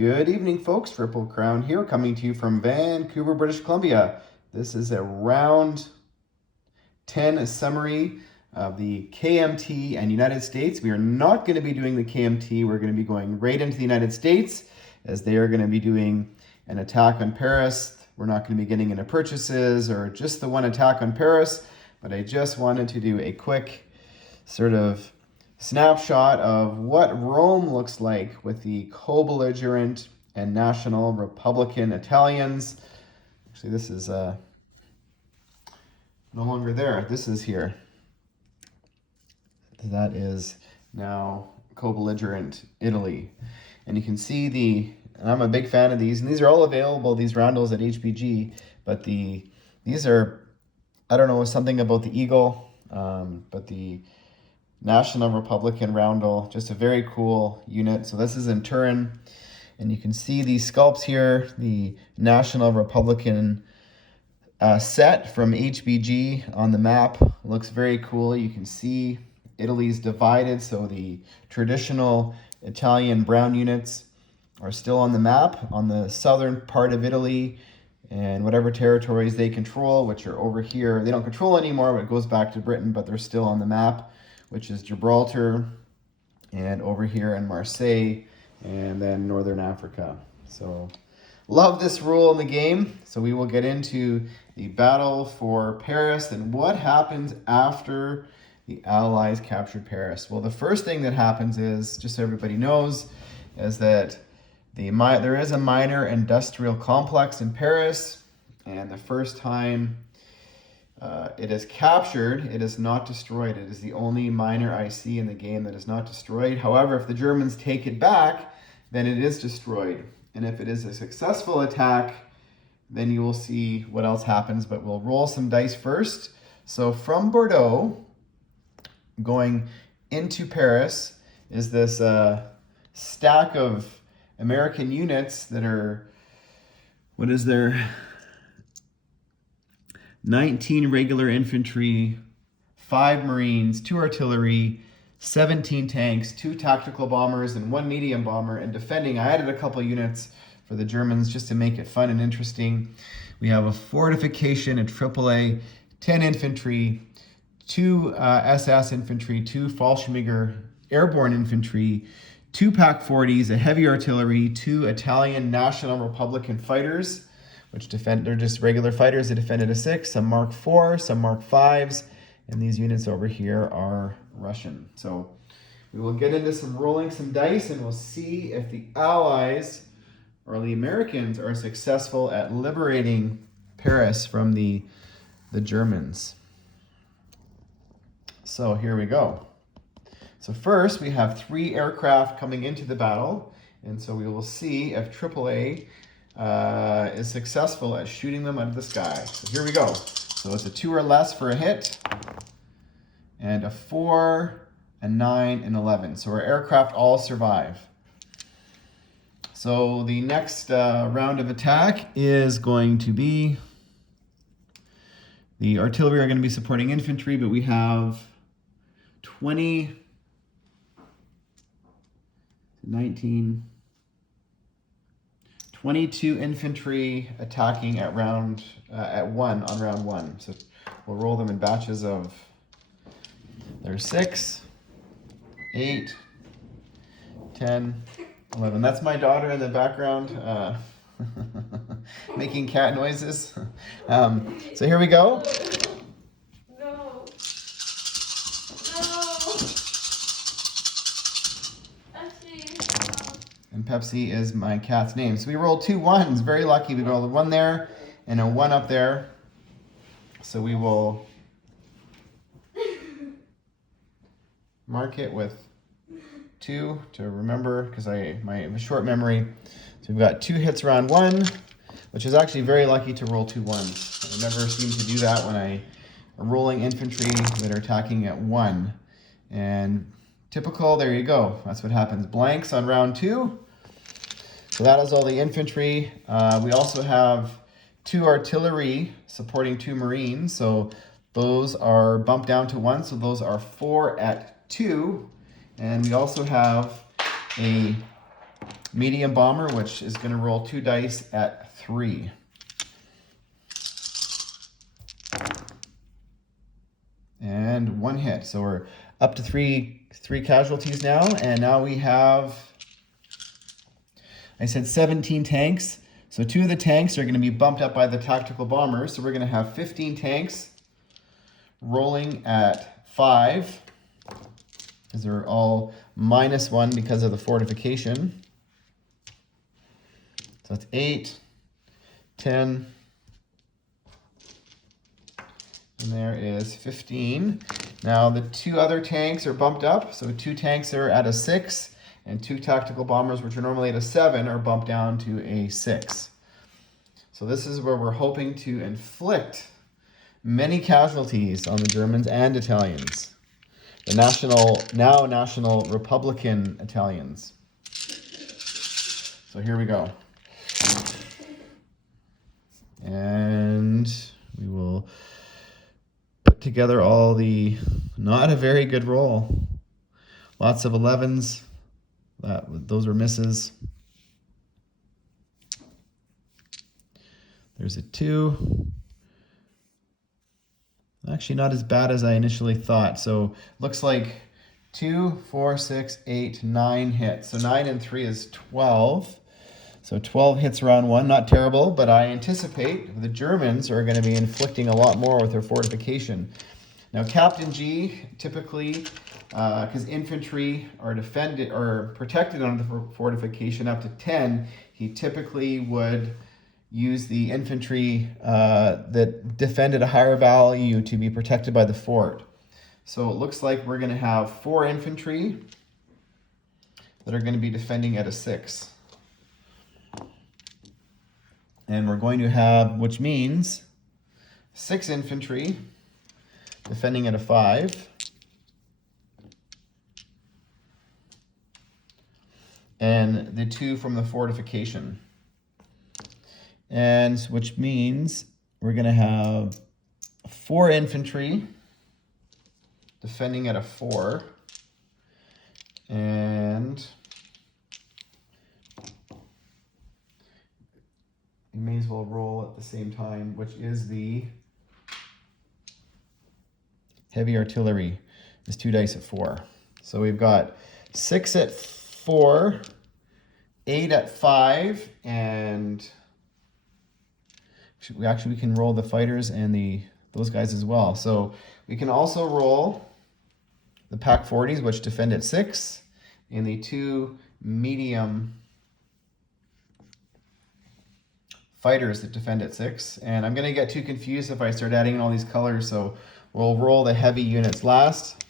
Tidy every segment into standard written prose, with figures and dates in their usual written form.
Good evening, folks. Triple Crown here, coming to you from Vancouver, British Columbia. This is a round 10 summary of the KMT and United States. We are not going to be doing the KMT. We're going to be going right into the United States, as they are going to be doing an attack on Paris. We're not going to be getting into purchases or just the one attack on Paris, but I just wanted to do a quick sort of snapshot of what Rome looks like with the co-belligerent and national Republican Italians. Actually, this is no longer there. This is here. That is now co-belligerent Italy. And you can see and I'm a big fan of these, and these are all available, these roundels at HBG, but these are, I don't know, something about the eagle, but the National Republican roundel, just a very cool unit. So this is in Turin, and you can see these sculpts here, the National Republican set from HBG on the map. Looks very cool. You can see Italy's divided, so the traditional Italian brown units are still on the map on the southern part of Italy, and whatever territories they control, which are over here. They don't control anymore, but it goes back to Britain, but they're still on the map, which is Gibraltar, and over here in Marseille, and then Northern Africa. So love this rule in the game. So we will get into the battle for Paris and what happens after the Allies captured Paris. Well, the first thing that happens is, just so everybody knows, is that there is a minor industrial complex in Paris, and the first time it is captured, it is not destroyed. It is the only minor IC in the game that is not destroyed. However, if the Germans take it back, then it is destroyed. And if it is a successful attack, then you will see what else happens, but we'll roll some dice first. So from Bordeaux, going into Paris, is this stack of American units that are, what is there? 19 regular infantry, 5 Marines, 2 artillery, 17 tanks, 2 tactical bombers, and 1 medium bomber. And defending, I added a couple units for the Germans just to make it fun and interesting. We have a fortification, a AAA, 10 infantry, 2 SS infantry, 2 Fallschirmjäger airborne infantry, 2 PaK-40s, a heavy artillery, 2 Italian National Republican fighters, which they're just regular fighters that defended a 6, some Mark IV, some Mark Vs, and these units over here are Russian. So we will get into rolling some dice, and we'll see if the Allies or the Americans are successful at liberating Paris from the Germans. So here we go. So first we have 3 aircraft coming into the battle, and so we will see if AAA is successful at shooting them out of the sky. So here we go. So it's a 2 or less for a hit, and a 4, a 9, and 11. So our aircraft all survive. So the next round of attack is going to be, the artillery are going to be supporting infantry, but we have 20, 19, 22 infantry attacking at round on round 1. So we'll roll them in batches of, there's 6, 8, 10, 11. That's my daughter in the background making cat noises. So here we go. No. And Pepsi is my cat's name. So we rolled 2 1s. Very lucky. We rolled a 1 there and a 1 up there. So we will mark it with 2 to remember, because I have a short memory. So we've got 2 hits round 1, which is actually very lucky to roll 2 1s. I never seem to do that when I'm rolling infantry that are attacking at 1. And typical, there you go. That's what happens. Blanks on round 2. So that is all the infantry. We also have 2 artillery supporting 2 Marines. So those are bumped down to 1. So those are 4 at 2. And we also have a medium bomber, which is going to roll 2 dice at 3. And 1 hit. So we're up to three casualties now. And now we have, I said 17 tanks. So 2 of the tanks are going to be bumped up by the tactical bombers. So we're going to have 15 tanks rolling at 5. Because they're all -1 because of the fortification. So that's 8, 10, and there is 15. Now the 2 other tanks are bumped up. So 2 tanks are at a 6, and 2 tactical bombers, which are normally at a 7, are bumped down to a 6. So this is where we're hoping to inflict many casualties on the Germans and Italians. The now national Republican Italians. So here we go. And we will put together all the, not a very good roll. Lots of 11s. Those were misses. There's a 2. Actually, not as bad as I initially thought. So looks like 2, 4, 6, 8, 9 hits. So 9 and 3 is 12. So 12 hits round 1, not terrible, but I anticipate the Germans are going to be inflicting a lot more with their fortification. Now, Captain G, typically, because infantry are defended or protected under the fortification up to 10, he typically would use the infantry that defended a higher value to be protected by the fort. So it looks like we're going to have 4 infantry that are going to be defending at a 6. And we're going to have, which means 6 infantry defending at a 5. And the 2 from the fortification. And which means we're going to have 4 infantry defending at a 4. And you may as well roll at the same time, which is the heavy artillery is 2 dice at 4. So we've got 6 at 4, 8 at 5, and we can roll the fighters and those guys as well. So we can also roll the Pack 40s, which defend at 6, and the 2 medium fighters that defend at 6. And I'm going to get too confused if I start adding in all these colors, so we'll roll the heavy units last.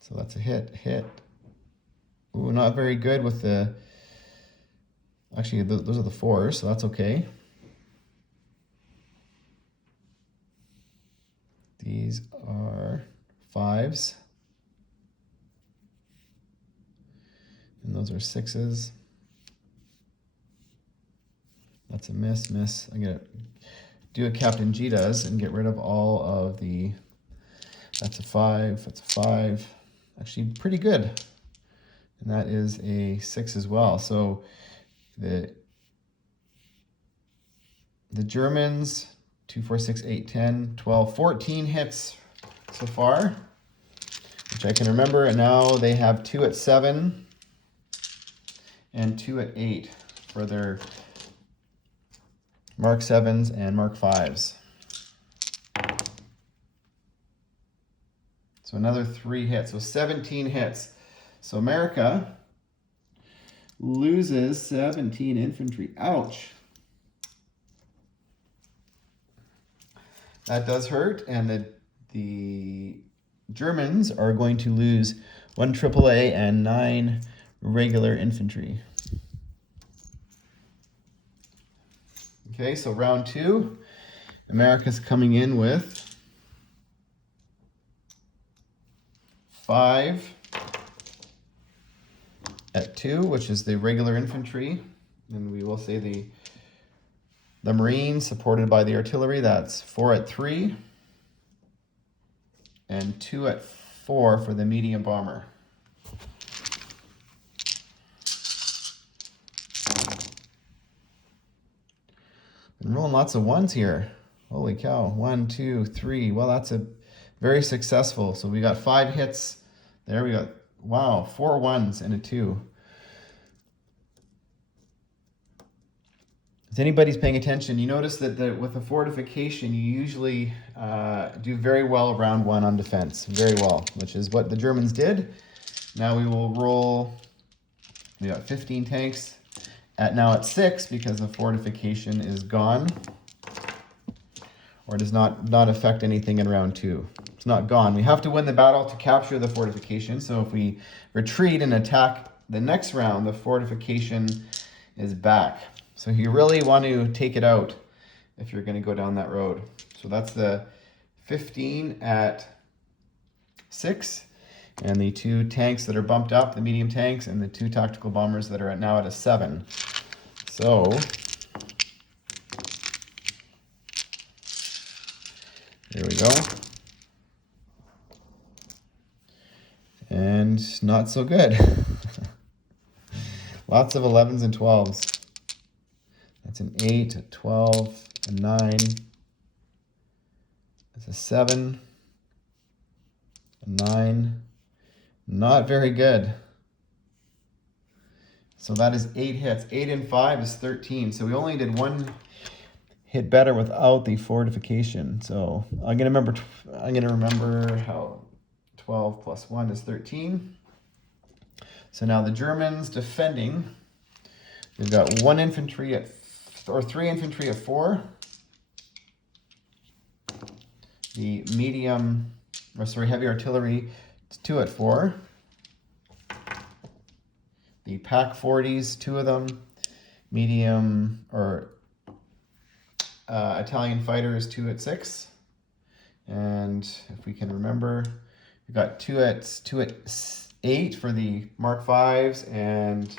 So that's a hit. Ooh, not very good with the, actually those are the 4s, so that's okay. These are 5s. And those are 6s. That's a miss. I'm gonna do what Captain G does and get rid of all of the, that's a 5, that's a 5. Actually pretty good. And that is a 6 as well. So the Germans, 2, 4, 6, 8, 10, 12, 14 hits so far, which I can remember. And now they have 2 at 7 and 2 at 8 for their Mark 7s and Mark 5s. So another 3 hits, so 17 hits. So America loses 17 infantry. Ouch. That does hurt, and the Germans are going to lose 1 AAA and 9 regular infantry. Okay, so round 2, America's coming in with 5 at 2, which is the regular infantry, and we will say the The Marines, supported by the artillery, that's 4 at 3. And 2 at 4 for the medium bomber. Been rolling lots of ones here. Holy cow. 1, 2, 3. Well, that's a very successful. So we got 5 hits. There we go. Wow, 4 ones and a 2. If anybody's paying attention, you notice that with a fortification, you usually do very well round 1 on defense. Very well, which is what the Germans did. Now we will roll, we got 15 tanks. Now at 6, because the fortification is gone, or does not affect anything in round 2. It's not gone. We have to win the battle to capture the fortification. So if we retreat and attack the next round, the fortification is back. So you really want to take it out if you're going to go down that road. So that's the 15 at 6, and the 2 tanks that are bumped up, the medium tanks, and the 2 tactical bombers that are now at a 7. So there we go. And not so good. Lots of 11s and 12s. That's an 8, a 12, a 9. That's a 7, a 9. Not very good. So that is 8 hits. 8 and 5 is 13. So we only did 1 hit better without the fortification. So I'm gonna remember how 12 plus 1 is 13. So now the Germans defending. We've got 3 infantry at 4. The heavy artillery, 2 at 4. The Pack 40s, 2 of them. Medium Italian fighters, 2 at 6. And if we can remember, we've got 2 at 8 for the Mark 5s, and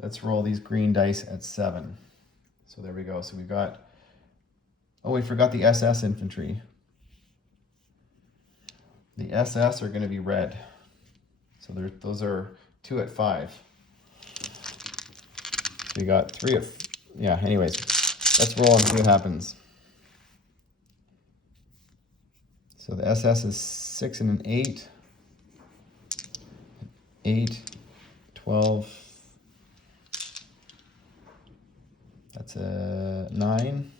let's roll these green dice at 7. So there we go. So we got, we forgot the SS infantry. The SS are going to be red. So those are 2 at 5. We got 3 at, anyways, let's roll and see what happens. So the SS is 6 and an 8. 8, 12. That's a 9.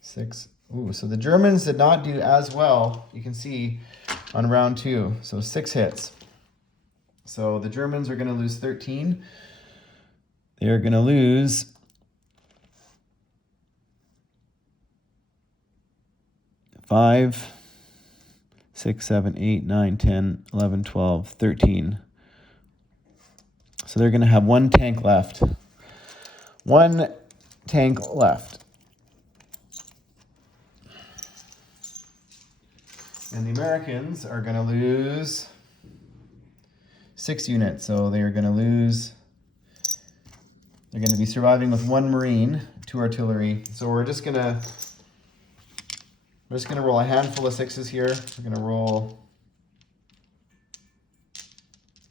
6. Ooh, so the Germans did not do as well, you can see, on round 2. So 6 hits. So the Germans are going to lose 13. They're going to lose 5, 6, 7, 8, 9, 10, 11, 12, 13. So they're going to have 1 tank left. 1 tank left. And the Americans are going to lose 6 units. So they're going to lose, they're going to be surviving with 1 Marine, 2 artillery. So we're just going to roll a handful of 6s here. We're going to roll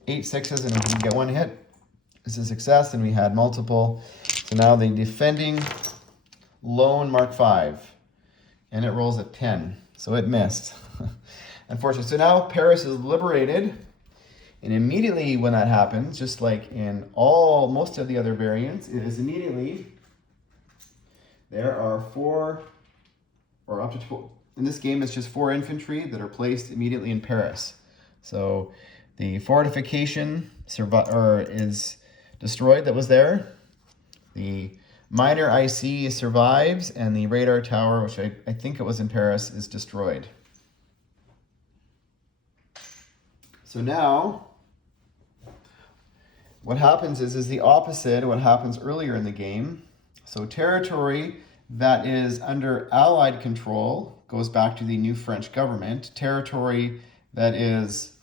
8 6s and we can get 1 hit. This is a success, and we had multiple. So now the defending lone Mark 5, and it rolls at 10. So it missed. Unfortunately. So now Paris is liberated, and immediately when that happens, just like in most of the other variants, it is immediately, there are 4 or up to 12. In this game, it's just 4 infantry that are placed immediately in Paris. So the fortification is destroyed that was there. The minor IC survives, and the radar tower, which I think it was in Paris, is destroyed. So now, what happens is the opposite of what happens earlier in the game. So territory that is under Allied control goes back to the new French government. Territory that is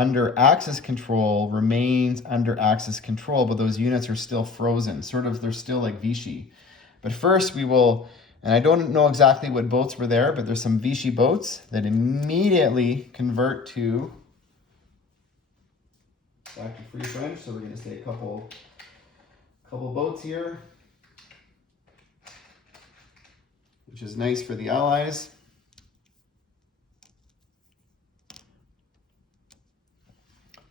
under Axis control remains under Axis control, but those units are still frozen. Sort of, they're still like Vichy. But first we will, and I don't know exactly what boats were there, but there's some Vichy boats that immediately convert to back to Free French. So we're going to say a couple boats here, which is nice for the Allies.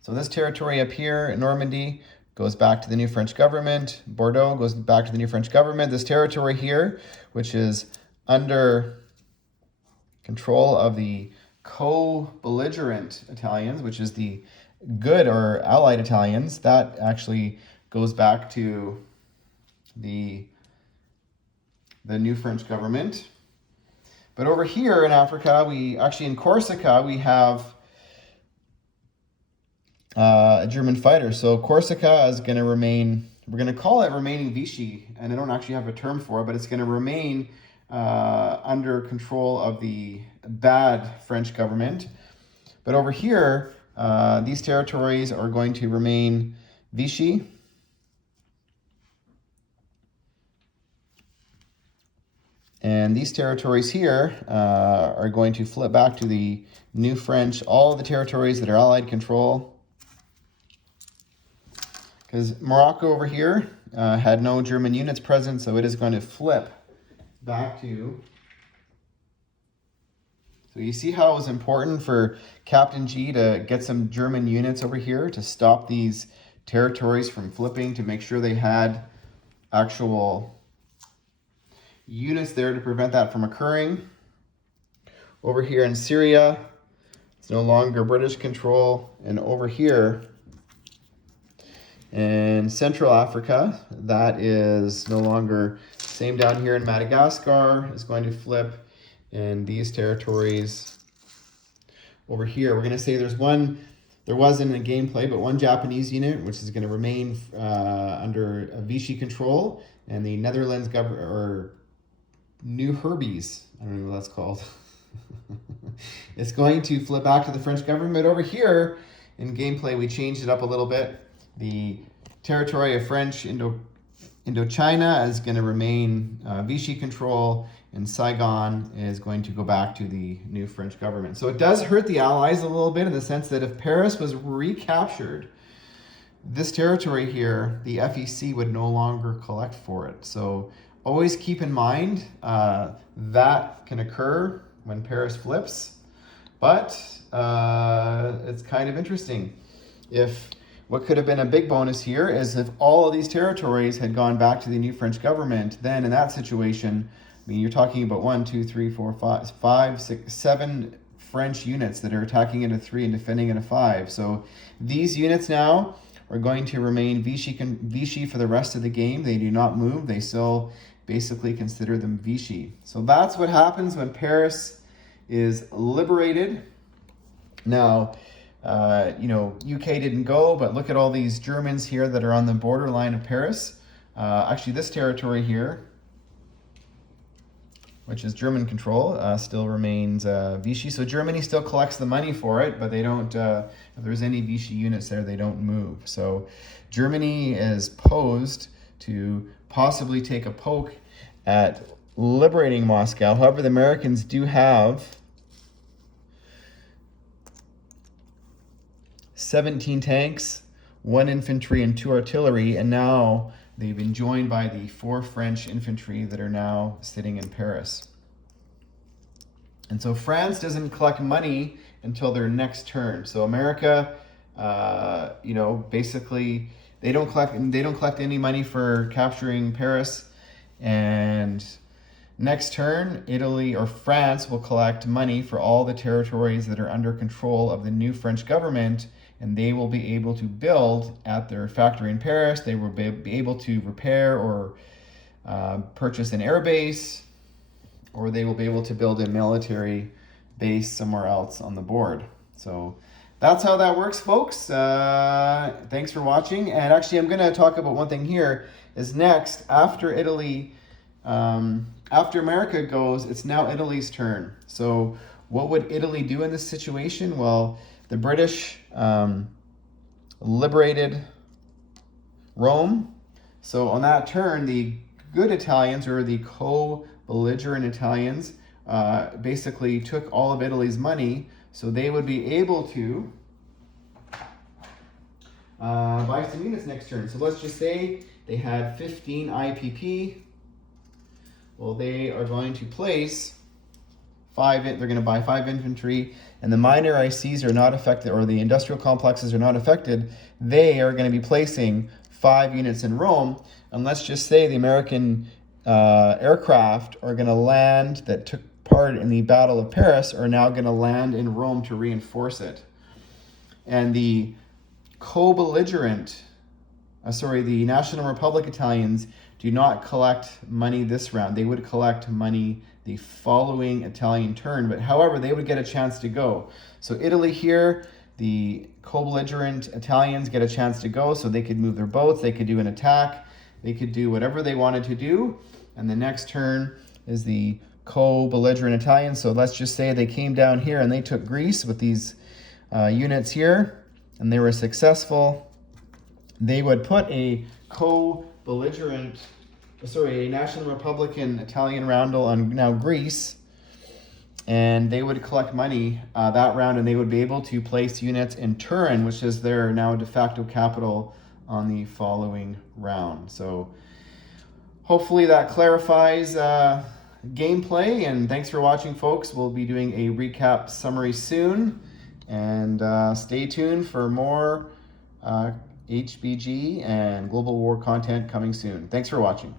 So this territory up here in Normandy goes back to the new French government. Bordeaux goes back to the new French government. This territory here, which is under control of the co-belligerent Italians, which is the good or allied Italians, that actually goes back to the new French government. But over here in Africa, in Corsica, we have a German fighter. So Corsica is going to remain, we're going to call it remaining Vichy, and I don't actually have a term for it, but it's going to remain under control of the bad French government. But over here, these territories are going to remain Vichy. And these territories here are going to flip back to the new French, all of the territories that are Allied control. Because Morocco over here had no German units present, so it is going to flip back to. So you see how it was important for Captain G to get some German units over here to stop these territories from flipping, to make sure they had actual units there to prevent that from occurring. Over here in Syria, it's no longer British control. And over here in Central Africa, that is no longer, same down here in Madagascar is going to flip. And these territories over here, we're going to say there wasn't a gameplay, but one Japanese unit, which is going to remain under Vichy control, and the Netherlands or New Herbies, I don't know what that's called. It's going to flip back to the French government. Over here in gameplay, we changed it up a little bit. The territory of French Indochina is going to remain Vichy control, and Saigon is going to go back to the new French government. So it does hurt the Allies a little bit in the sense that if Paris was recaptured, this territory here, the FEC would no longer collect for it. So always keep in mind that can occur when Paris flips, but it's kind of interesting. What could have been a big bonus here is if all of these territories had gone back to the new French government, then in that situation, I mean, you're talking about 1, 2, 3, 4, 5, 6, 7 French units that are attacking into 3 and defending into 5. So these units now are going to remain Vichy for the rest of the game. They do not move. They still basically consider them Vichy. So that's what happens when Paris is liberated. Now, UK didn't go, but look at all these Germans here that are on the borderline of Paris. Actually, this territory here, which is German control, still remains Vichy. So Germany still collects the money for it, but they don't, if there's any Vichy units there, they don't move. So Germany is posed to possibly take a poke at liberating Moscow. However, the Americans do have 17 tanks, 1 infantry, and 2 artillery, and now they've been joined by the 4 French infantry that are now sitting in Paris. And so France doesn't collect money until their next turn. So America, basically they don't collect any money for capturing Paris. And next turn, Italy or France will collect money for all the territories that are under control of the new French government, and they will be able to build at their factory in Paris. They will be able to repair or purchase an air base, or they will be able to build a military base somewhere else on the board. So that's how that works, folks. Thanks for watching. And actually, I'm going to talk about one thing here. Is next, after Italy, after America goes, it's now Italy's turn. So what would Italy do in this situation? Well, the British liberated Rome. So on that turn, the good Italians, or the co-belligerent Italians, basically took all of Italy's money, so they would be able to buy some units next turn. So let's just say they had 15 IPP. Well, they are going to place they're going to buy 5 infantry, and the minor ICs are not affected, or the industrial complexes are not affected. They are going to be placing 5 units in Rome, and let's just say the American aircraft are going to land that took part in the Battle of Paris are now going to land in Rome to reinforce it. And the co-belligerent, the National Republic Italians do not collect money this round. They would collect money the following Italian turn, but however, they would get a chance to go. So Italy here, the co-belligerent Italians get a chance to go, so they could move their boats, they could do an attack, they could do whatever they wanted to do, and the next turn is the co-belligerent Italians. So let's just say they came down here and they took Greece with these units here, and they were successful. They would put a a National Republican Italian roundel on now Greece, and they would collect money that round, and they would be able to place units in Turin, which is their now de facto capital, on the following round. So hopefully that clarifies gameplay, and thanks for watching, folks. We'll be doing a recap summary soon, and stay tuned for more HBG and Global War content coming soon. Thanks for watching.